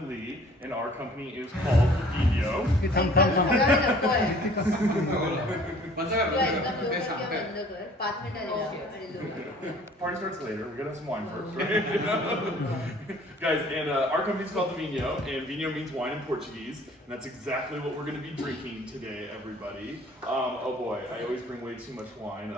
and Lee, and our company is called Vinho. Party starts later. We gotta have some wine first, right? Guys, and our company's called the Vinho, and Vinho means wine in Portuguese, and that's exactly what we're gonna be drinking today, everybody. Oh boy, I always bring way too much wine.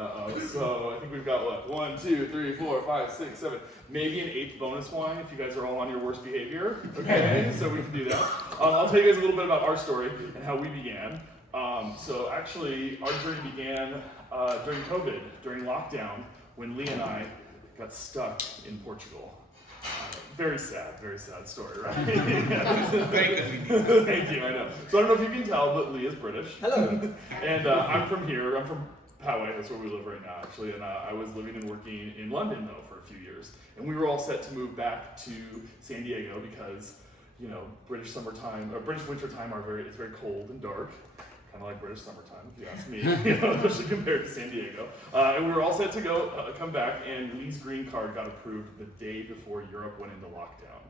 So I think we've got what? 1, 2, 3, 4, 5, 6, 7, maybe an 8th bonus wine if you guys are all on your worst behavior. Okay, so we can do that. I'll tell you guys a little bit about our story and how we began. So actually, our journey began during COVID, during lockdown, when Lee and I got stuck in Portugal. Very sad story, right? Thank you, I know. So I don't know if you can tell, but Lee is British. Hello. And I'm from here. I'm from Poway, that's where we live right now, actually. And I was living and working in London, though, for a few years. And we were all set to move back to San Diego because, you know, British summertime, or British wintertime is very cold and dark. Kind of like British summertime, if you ask me, you know, especially compared to San Diego. And we were all set to go, come back, and Lee's green card got approved the day before Europe went into lockdown.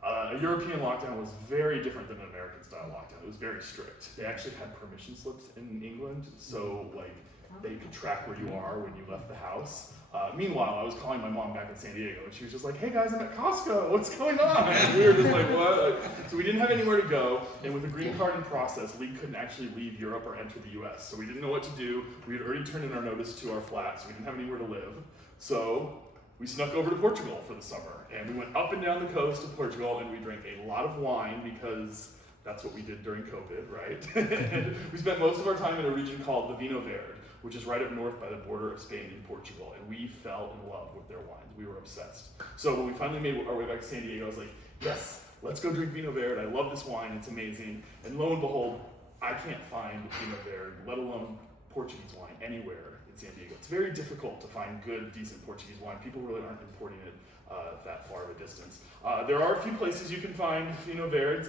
A European lockdown was very different than an American style lockdown. It was very strict. They actually had permission slips in England, so like they could track where you are when you left the house. Meanwhile, I was calling my mom back in San Diego, and she was just like, "Hey guys, I'm at Costco. What's going on?" And we were just like, "What?" So we didn't have anywhere to go, and with the green card in process, Lee couldn't actually leave Europe or enter the U.S. So we didn't know what to do. We had already turned in our notice to our flat, so we didn't have anywhere to live. So we snuck over to Portugal for the summer, and we went up and down the coast of Portugal, and we drank a lot of wine because that's what we did during COVID, right? And we spent most of our time in a region called the Vinho Verde, which is right up north by the border of Spain and Portugal, and we fell in love with their wines. We were obsessed. So when we finally made our way back to San Diego, I was like, yes, let's go drink Vinho Verde. I love this wine, it's amazing. And lo and behold, I can't find Vinho Verde, let alone Portuguese wine, anywhere in San Diego. It's very difficult to find good, decent Portuguese wine. People really aren't importing it that far of a distance. There are a few places you can find Vinho Verdes.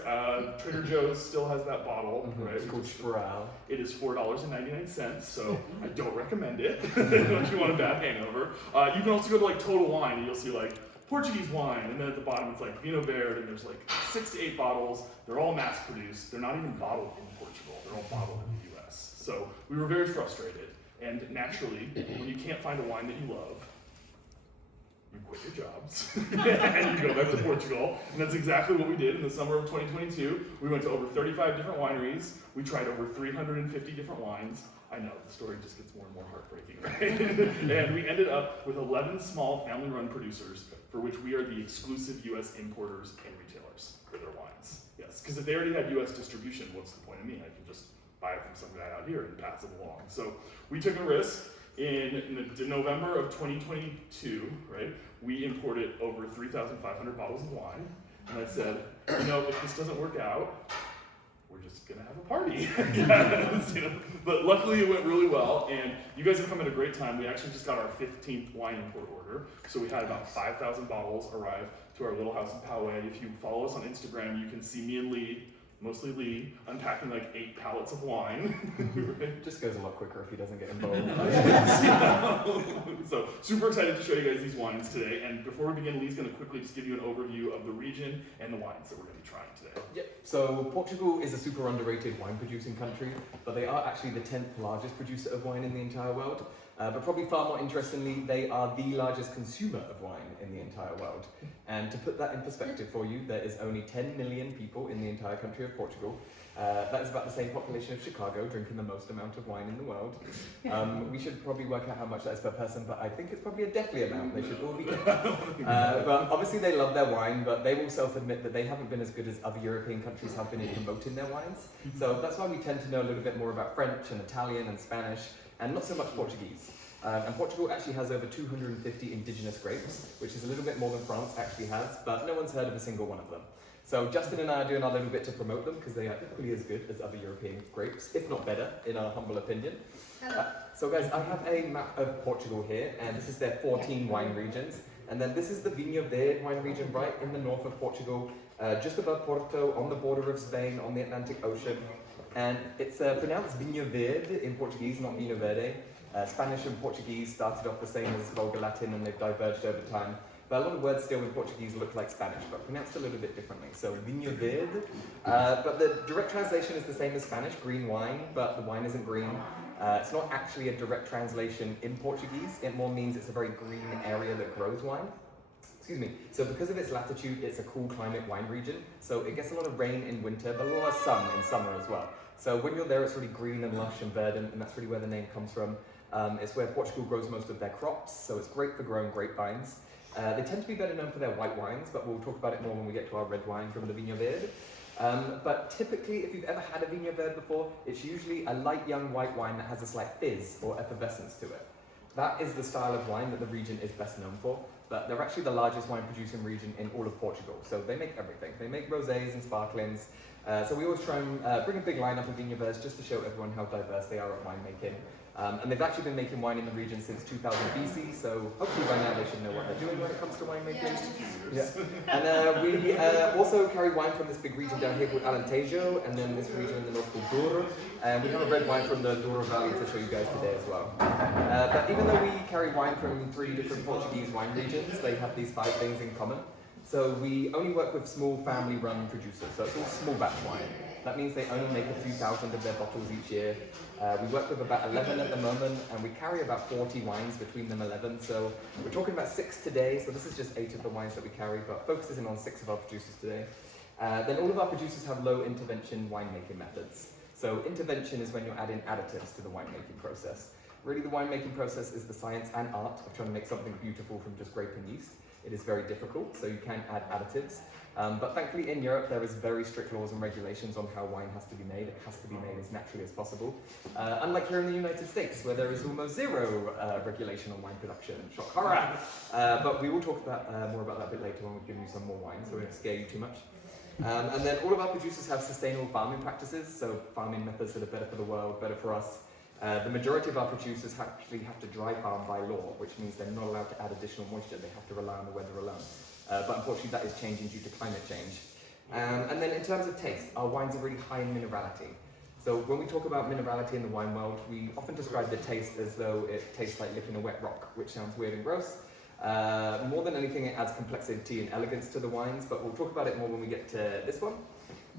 Trader Joe's still has that bottle, right? It's called Sproul. It is $4.99, so I don't recommend it unless you want a bad hangover. You can also go to like Total Wine and you'll see like Portuguese wine, and then at the bottom it's like Vinho Verde, and there's like 6 to 8 bottles. They're all mass produced. They're not even bottled in Portugal. They're all bottled in the US. So we were very frustrated. And naturally, when you can't find a wine that you love, you quit your jobs and you go back to Portugal. And that's exactly what we did in the summer of 2022. We went to over 35 different wineries. We tried over 350 different wines. I know, the story just gets more and more heartbreaking, right? And we ended up with 11 small family-run producers for which we are the exclusive US importers and retailers for their wines. Yes, because if they already had US distribution, what's the point of me? I can just buy it from some guy out here and pass it along. So we took a risk. In November of 2022, right, we imported over 3,500 bottles of wine, and I said, you know, if this doesn't work out, we're just gonna have a party. You know? But luckily it went really well, and you guys have come at a great time. We actually just got our 15th wine import order, so we had about 5,000 bottles arrive to our little house in Poway. If you follow us on Instagram, you can see me and Lee, mostly Lee, unpacking like 8 pallets of wine. It just goes a lot quicker if he doesn't get involved. So super excited to show you guys these wines today. And before we begin, Lee's going to quickly just give you an overview of the region and the wines that we're going to be trying today. Yep. So Portugal is a super underrated wine producing country, but they are actually the 10th largest producer of wine in the entire world. But probably far more interestingly, they are the largest consumer of wine in the entire world. And to put that in perspective for you, there is only 10 million people in the entire country of Portugal. That is about the same population of Chicago, drinking the most amount of wine in the world. We should probably work out how much that is per person, but I think it's probably a deathly amount. They should all be good. But obviously they love their wine, but they will self-admit that they haven't been as good as other European countries have been in promoting their wines. So that's why we tend to know a little bit more about French and Italian and Spanish, and not so much Portuguese. And Portugal actually has over 250 indigenous grapes, which is a little bit more than France actually has, but no one's heard of a single one of them. So Justin and I are doing our little bit to promote them because they are equally as good as other European grapes, if not better, in our humble opinion. So guys, I have a map of Portugal here, and this is their 14 wine regions. And then this is the Vinho Verde wine region right in the north of Portugal, just above Porto, on the border of Spain, on the Atlantic Ocean. And it's pronounced Vinho Verde in Portuguese, not Vinho Verde. Spanish and Portuguese started off the same as Vulgar Latin, and they've diverged over time. But a lot of words still in Portuguese look like Spanish, but pronounced a little bit differently. So Vinho verde, but the direct translation is the same as Spanish, green wine, but the wine isn't green. It's not actually a direct translation in Portuguese. It more means it's a very green area that grows wine. Excuse me. So because of its latitude, it's a cool climate wine region. So it gets a lot of rain in winter, but a lot of sun in summer as well. So when you're there, it's really green and lush and verdant, and that's really where the name comes from. It's where Portugal grows most of their crops, so it's great for growing grapevines. They tend to be better known for their white wines, but we'll talk about it more when we get to our red wine from the Vinho Verde. But typically, if you've ever had a Vinho Verde before, it's usually a light young white wine that has a slight fizz or effervescence to it. That is the style of wine that the region is best known for, but they're actually the largest wine producing region in all of Portugal. So they make everything. They make rosés and sparklings. So we always try and bring a big lineup of Vinho Verdes just to show everyone how diverse they are at winemaking. And they've actually been making wine in the region since 2000 BC, so hopefully by now they should know what they're doing when it comes to winemaking. Yeah. And we also carry wine from this big region down here called Alentejo, and then this region in the north called Douro. And we have a red wine from the Douro Valley to show you guys today as well. But even though we carry wine from 3 different Portuguese wine regions, they have these 5 things in common. So we only work with small family-run producers, so it's all small batch wine. That means they only make a few thousand of their bottles each year. We work with about 11 at the moment, and we carry about 40 wines between them 11. So we're talking about 6 today, so this is just 8 of the wines that we carry, but focusing on 6 of our producers today. Then all of our producers have low intervention winemaking methods. So intervention is when you're adding additives to the winemaking process. Really, the winemaking process is the science and art of trying to make something beautiful from just grape and yeast. It is very difficult, so you can add additives. But thankfully in Europe there is very strict laws and regulations on how wine has to be made. It has to be made as naturally as possible. Unlike here in the United States, where there is almost zero regulation on wine production. Shock horror! But we will talk more about that a bit later when we've given you some more wine, so we won't scare you too much. And then all of our producers have sustainable farming practices, so farming methods that are better for the world, better for us. The majority of our producers actually have to dry farm by law, which means they're not allowed to add additional moisture. They have to rely on the weather alone. But unfortunately that is changing due to climate change. And then in terms of taste, our wines are really high in minerality. So when we talk about minerality in the wine world, we often describe the taste as though it tastes like licking a wet rock, which sounds weird and gross. More than anything, it adds complexity and elegance to the wines, but we'll talk about it more when we get to this one.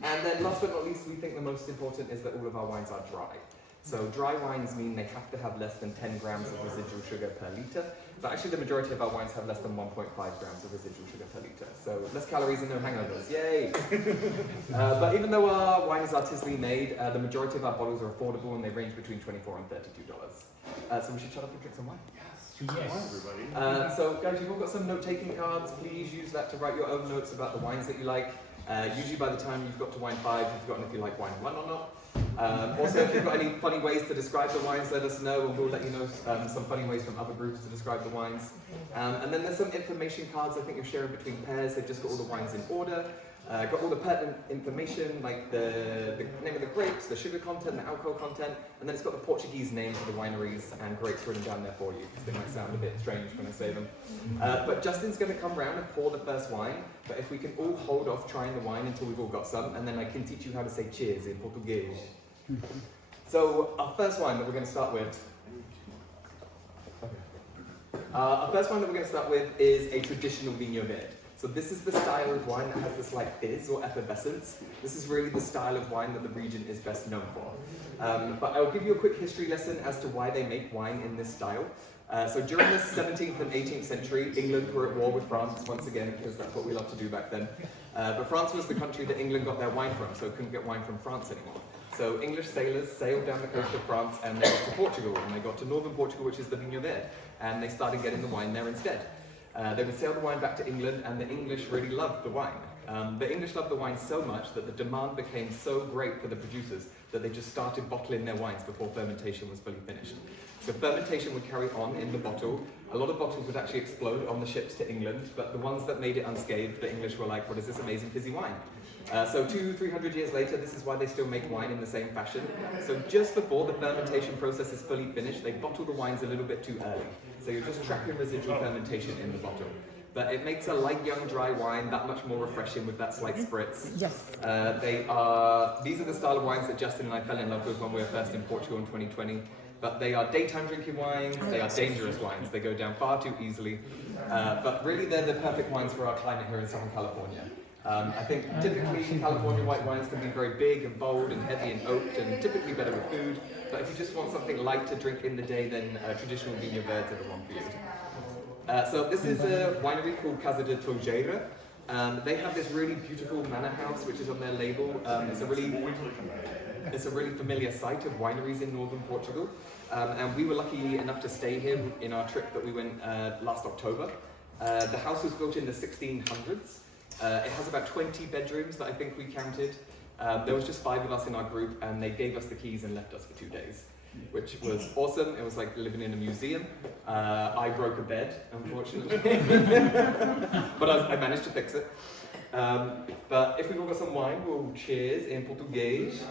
And then last but not least, we think the most important is that all of our wines are dry. So dry wines mean they have to have less than 10 grams of residual sugar per litre, but actually the majority of our wines have less than 1.5 grams of residual sugar per litre. So less calories and no hangovers, yay! But even though our wine is artisanally made, the majority of our bottles are affordable and they range between $24 and $32. So we should shut up and drink some wine. Yes, everybody. So guys, you've all got some note-taking cards. Please use that to write your own notes about the wines that you like. Usually by the time you've got to wine 5, you've forgotten if you like wine 1 or not. Also, if you've got any funny ways to describe the wines, let us know, and we'll let you know some funny ways from other groups to describe the wines. And then there's some information cards I think you're sharing between pairs. They've just got all the wines in order. Got all the pertinent information, like the name of the grapes, the sugar content, the alcohol content, and then it's got the Portuguese names of the wineries and grapes written down there for you, because they might sound a bit strange when I say them. But Justin's going to come round and pour the first wine, but if we can all hold off trying the wine until we've all got some, and then I can teach you how to say cheers in Portuguese. So our first wine that we're going to start with is a traditional Vinho Verde. So this is the style of wine that has this like fizz or effervescence. This is really the style of wine that the region is best known for. But I'll give you a quick history lesson as to why they make wine in this style. So during the 17th and 18th century, England were at war with France once again, because that's what we loved to do back then. But France was the country that England got their wine from, so it couldn't get wine from France anymore. So English sailors sailed down the coast of France and they got to Portugal, and they got to northern Portugal, which is the Vinho Verde, and they started getting the wine there instead. They would sail the wine back to England, and the English really loved the wine. The English loved the wine so much that the demand became so great for the producers that they just started bottling their wines before fermentation was fully finished. So fermentation would carry on in the bottle. A lot of bottles would actually explode on the ships to England, but the ones that made it unscathed, the English were like, what is this amazing fizzy wine? So 200-300 years later, this is why they still make wine in the same fashion. So just before the fermentation process is fully finished, they bottle the wines a little bit too early. So you're just trapping residual fermentation in the bottle. But it makes a light, young, dry wine that much more refreshing with that slight spritz. Yes. These are the style of wines that Justin and I fell in love with when we were first in Portugal in 2020. but they are daytime drinking wines, they are dangerous wines, they go down far too easily, but really they're the perfect wines for our climate here in Southern California. I think typically California white wines can be very big and bold and heavy and oaked and typically better with food, but if you just want something light to drink in the day, then traditional Vinho Verdes are the one for you. So this is a winery called Casa de Tojeira. They have this really beautiful manor house which is on their label. It's a really familiar site of wineries in northern Portugal. And we were lucky enough to stay here in our trip that we went last October. The house was built in the 1600s. It has about 20 bedrooms that I think we counted. There was just 5 of us in our group and they gave us the keys and left us for 2 days, which was awesome. It was like living in a museum. I broke a bed, unfortunately, but I managed to fix it. But if we've all got some wine, we'll cheers in Portuguese.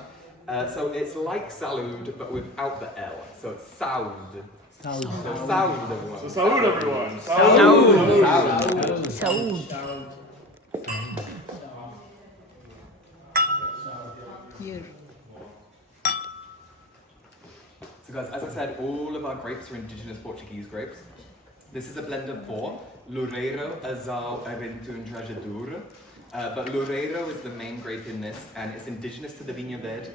So it's like salud, but without the L. So it's saúde. So saúde, everyone. So salud, everyone. Saúde. Here. So guys, as I said, all of our grapes are indigenous Portuguese grapes. This is a blend of 4, Loureiro, Azul, Aventura and Trajadura. But Loureiro is the main grape in this, and it's indigenous to the Vinho Verde.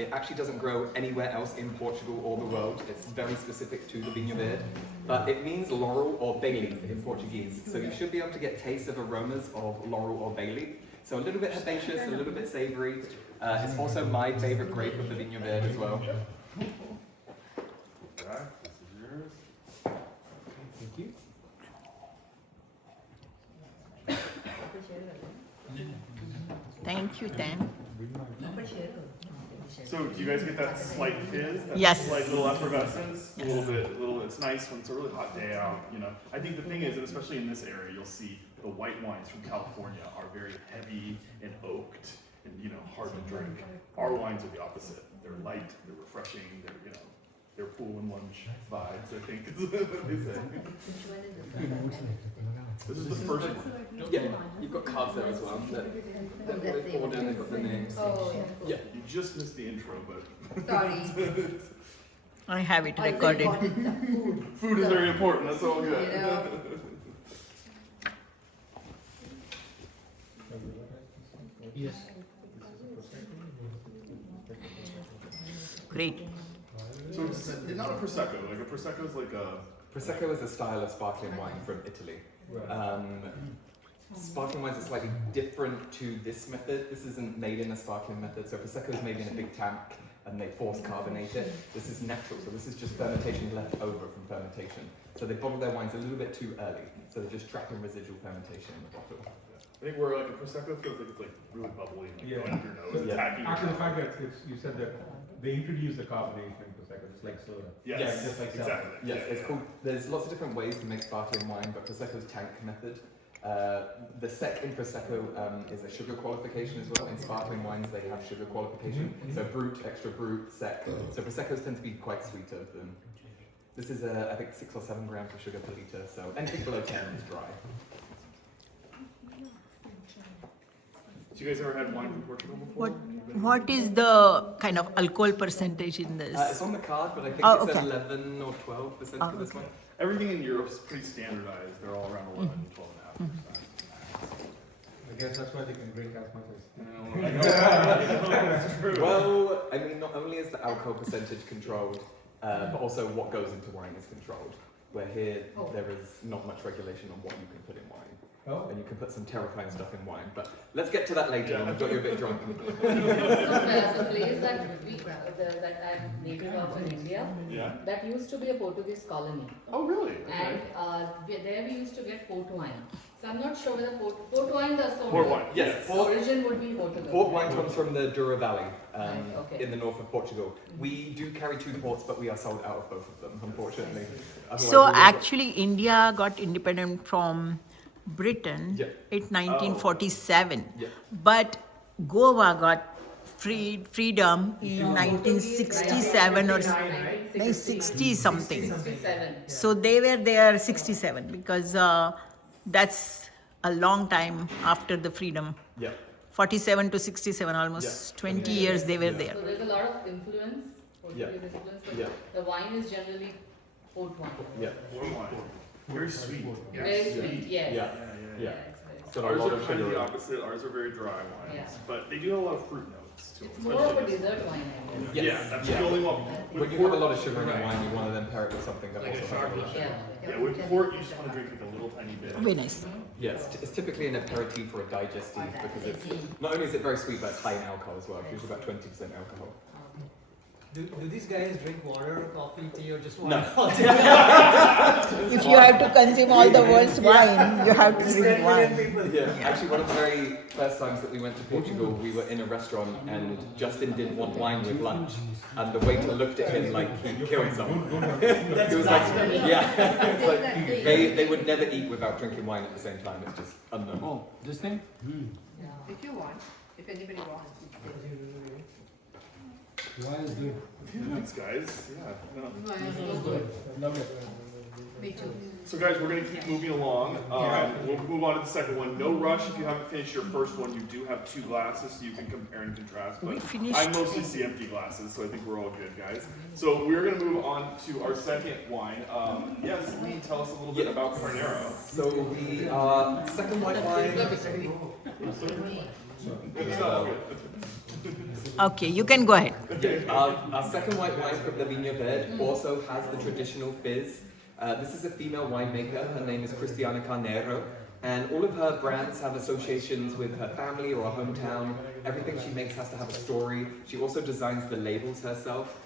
It actually doesn't grow anywhere else in Portugal or the world. It's very specific to the Vinho Verde. But it means laurel or bay leaf in Portuguese. So you should be able to get taste of aromas of laurel or bay leaf. So a little bit herbaceous, a little bit savory. It's also my favorite grape of the Vinho Verde as well. Jack, this is yours. Thank you. Thank you, Dan. So, do you guys get that slight fizz? That Yes. slight little effervescence? A little bit, it's nice when it's a really hot day out, you know. I think the thing is, and especially in this area, you'll see the white wines from California are very heavy and oaked and, you know, hard to drink. Our wines are the opposite. They're light, they're refreshing, they're, you know, they're pool and lunch vibes, I think is what they say. This is the first one. Yeah, you've got cards there as well. They've poured in, they've got the names. Oh, Yeah. You just missed the intro, but Sorry. I have it Also recorded. important, the food. food is very important, that's all good. You know. Yes. Great. So it's not a prosecco. Like a prosecco is like a. Prosecco is a style of sparkling wine from Italy. Sparkling wines are slightly different to this method. This isn't made in a sparkling method. So Prosecco is made in a big tank and they force carbonate it. This is natural, so this is just fermentation left over from fermentation. So they bottle their wines a little bit too early. So they're just trapping residual fermentation in the bottle. I think where like a prosecco feels like it's like really bubbly and like Yeah. going up your nose, Yeah. attacking your Actually, the mouth. fact that you said that they introduced the carbonation in Prosecco, it's like soda. Yes, Yeah, just like exactly. Yes, Yeah, it's yeah. called. There's lots of different ways to make sparkling wine, but Prosecco's tank method. The sec in Prosecco is a sugar qualification as well. In sparkling wines, they have sugar qualification. So brut, extra brut, sec. So Proseccos tend to be quite sweeter than. This is I think 6 or 7 grams of sugar per liter. So anything below 10 is dry. So you guys ever had wine from Portugal before? What is the kind of alcohol percentage in this? It's on the card, but I think Oh, it's okay. 11 or 12% Oh, for this okay. one. Everything in Europe's pretty standardized. They're all around 11, 12.5%. I guess that's why they can drink as much as. I know, that's true. Well, I mean, not only is the alcohol percentage controlled, but also what goes into wine is controlled. Where here, there is not much regulation on what you can put in wine. Oh. And you can put some terrifying stuff in wine. But let's get to that later when I've got you a bit drunk. So the place that I'm native of in India, Yeah. that used to be a Portuguese colony, Oh, really? and there we used to get port wine. So I'm not sure whether port wine, the soda. Port wine. Yes, The port, origin would be Portugal. port wine comes from the Douro Valley Right, okay. in the north of Portugal. We do carry 2 ports, but we are sold out of both of them, unfortunately. Otherwise So we would- actually, India got independent from Britain Yeah. in 1947, Yeah. but Goa got freedom in 1967 or 60 something. 67. So they were there 67 because that's a long time after the freedom. Yeah. 47 to 67, almost Yeah. 20 years they were there. So there's a lot of influence Portuguese disciplines, but Yeah. the wine is generally port wine. Yeah. Port wine. Very sweet. Very sweet, yes. Yeah. Yeah. It's very It's got a Ours lot are of kind of sugar the in it. opposite. Ours are very dry wines, Yeah. but they do have a lot of fruit notes to It's them. more of a especially- dessert wine, I guess. Yes. Yeah, that's Yeah. the only one. When you have a lot of sugar in a wine, you want to then pair it with something that Like a also has a lot of Chardonnay. sugar. Yeah. Yeah, with port, you just want to drink like a little tiny bit. Very nice. Yes, it's typically an aperitif or a digestive because it's not only is it very sweet, but it's high in alcohol as well. It's usually about 20% alcohol. Do these guys drink water, coffee, tea, or just No. water? If you have to consume all the world's wine, you have to drink wine. Yeah, actually, one of the very first times that we went to Portugal, we were in a restaurant and Justin didn't want wine with lunch, and the waiter looked at him like he killed someone. He was like, yeah, it's like they would never eat without drinking wine at the same time. It's just unknown. Oh, this thing? If you want, if anybody wants. Wine is good. Thanks, guys. Yeah. No. Love it. Me too. So guys, we're gonna keep moving along. We'll move on to the second one. No rush if you haven't finished your first one. You do have 2 glasses, so you can compare and contrast. We But finished. I mostly see empty glasses, so I think we're all good, guys. So we're gonna move on to our second wine. Yes, Lee, tell us a little bit about Carnero. So the second white wine. Okay, you can go ahead. Our second white wine from the Vinho Verde also has the traditional fizz. This is a female winemaker. Her name is Cristiana Carnero, and all of her brands have associations with her family or her hometown. Everything she makes has to have a story. She also designs the labels herself.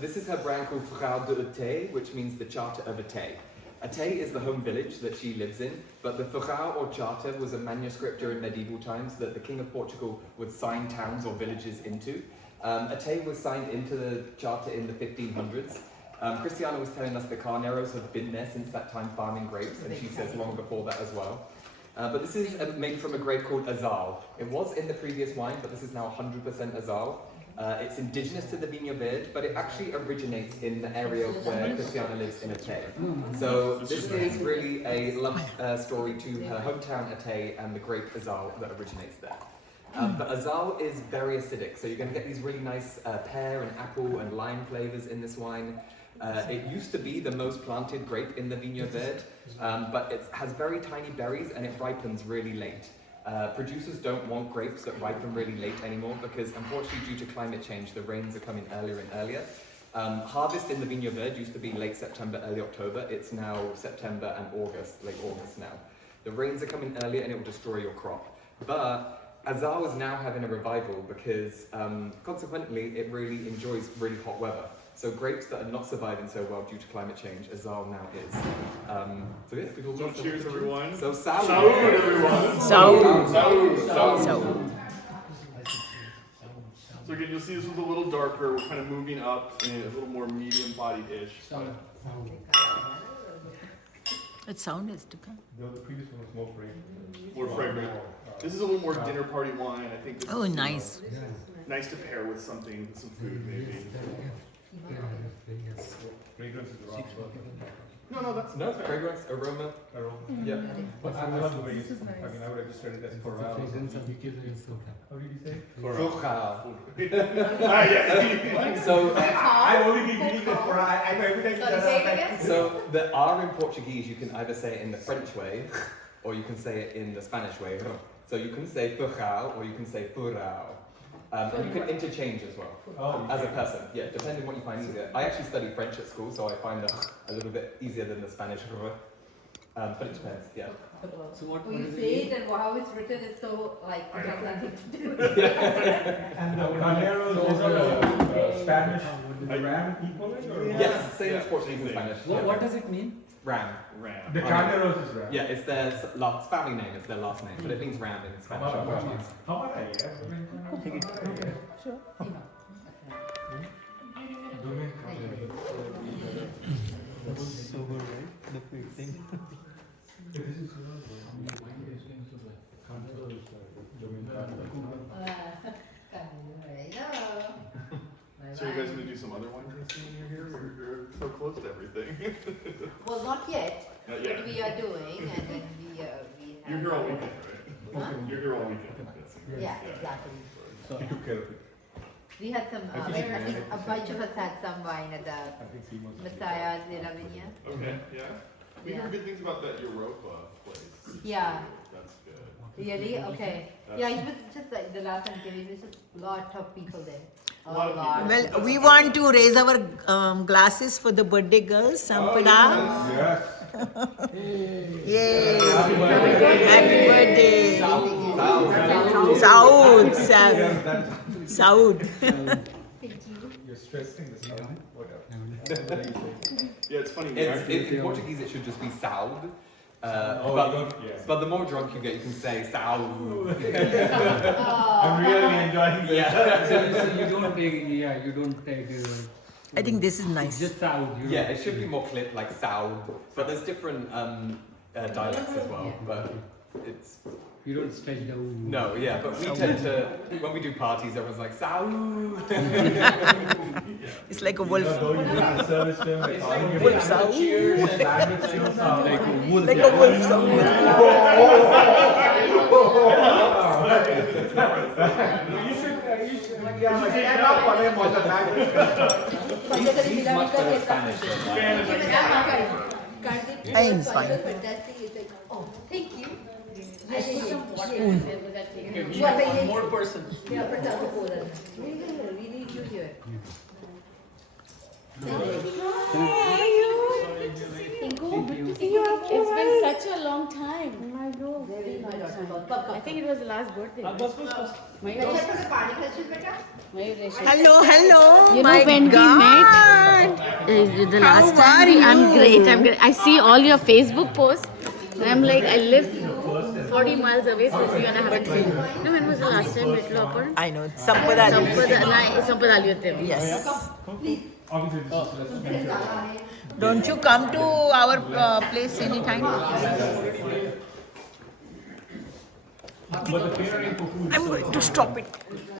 This is her brand called Frau de Ute, which means the Charter of Ate. Ate is the home village that she lives in, but the Frau or Charter was a manuscript during medieval times that the King of Portugal would sign towns or villages into. Ate was signed into the Charter in the 1500s. Cristiana was telling us the Carneros have been there since that time farming grapes, and she says long before that as well. But this is made from a grape called Azal. It was in the previous wine, but this is now 100% Azal. It's indigenous to the Vinho Verde, but it actually originates in the area where Cristiana lives in Ate. So this is really a love story to her hometown Ate and the grape Azal that originates there. But Azal is very acidic, so you're going to get these really nice pear and apple and lime flavors in this wine. It used to be the most planted grape in the Vinho Verde, but it has very tiny berries and it ripens really late. Producers don't want grapes that ripen really late anymore because unfortunately due to climate change the rains are coming earlier and earlier. Harvest in the Vinho Verde used to be late September, early October. It's now September and August, late August now. The rains are coming earlier and it will destroy your crop. But Azal is now having a revival because consequently it really enjoys really hot weather. So grapes that are not surviving so well due to climate change, Azal now is. So yeah, people So cheers, everyone. So salud. Salud, everyone. Salud. Salud. Salud. So, So again, you'll see this was a little darker. We're kind of moving up in a little more medium-bodied-ish. that sound is to come. The previous one was more fragrant. More fragrant. This is a little more dinner party wine. I think this Oh, is, nice. nice to pair with something, some food maybe. Fragrance is the wrong word. No, that's No, fragrance, aroma. Aroma. Yeah. But I love the way you, I mean, I would have just read it as Corral. How did you say? Furral. yeah. So, I only give meaning of Corral. I know every time you Sorry, say it again? so the R in Portuguese, you can either say it in the French way, or you can say it in the Spanish way. So you can say furral, or you can say furral. And you can interchange as well, Oh, as a person, yeah, depending what you find easier. I actually studied French at school, so I find that a little bit easier than the Spanish. But it depends, yeah. So what When you is say it and how it's written, it's so like it has nothing to do with And the Carneros is a Spanish, the ram equivalent? Or? Yes, same as Portuguese and Spanish. What does it mean? Ram. Ram. The Carneros is ram. Yeah, it's their last family name, it's their last name, but it means ram in Spanish and Portuguese. How about I? Sober, right? The quick thing. So are you guys gonna do some other wine tasting when you're here? You're so close to everything. Well, not yet, Not but yet. we are doing, and then we have. You're here all weekend, right? Huh? You're here all weekend. Yes. Yeah, exactly. He took care of it. We had some, at least a bunch of us had some wine at the Messiah de la Vinha. Okay, yeah. We Yeah. heard good things about that Europa place. Yeah. That's good. Really? Okay. Yeah, it was just like the last time it was just a lot of people there. A lot of lot. Well, we want to raise our glasses for the birthday girls, Sampada. Yes. Yay! Happy birthday. Happy birthday! South. Saud, Yes, Sam. that, Saud. you're stressing this now. Whatever. Yeah, it's funny. In Portuguese, it should just be Saud. Oh, but, you don't- yeah. but the more drunk you get, you can say Saud. I'm really enjoying this. So you don't take, you don't take, I think this is it's nice. just sound. You Yeah, don't it should be more clipped like Saud. But there's different dialects as well. But it's You don't stretch the ooh. no, yeah. But we tend to when we do parties, everyone's like Saud. It's like a wolf. Though you do the service term, like calling your Wolf sound. language still sound Like like a wolf. Like a wolf sound. you should, yeah, like, stand up for them on the language. He's much better at Spanish. I'm fine. Fantastic. It's like, oh, thank you. Spoon. More person. Yeah, really cute here. It's been such a long time. Very nice. I think it was the last birthday. Hello, hello. You know My when we God. met, the last How time, are you? I'm great. I'm great. I see all your Facebook posts, and I'm like, I live 40 miles away from you, and I haven't seen you. No, when was the last time we met? I know. Sampada. Sampadaliyate. Yes. Obviously, this is less expensive. Don't you come to our place anytime? But the catering for food. I'm going to stop it.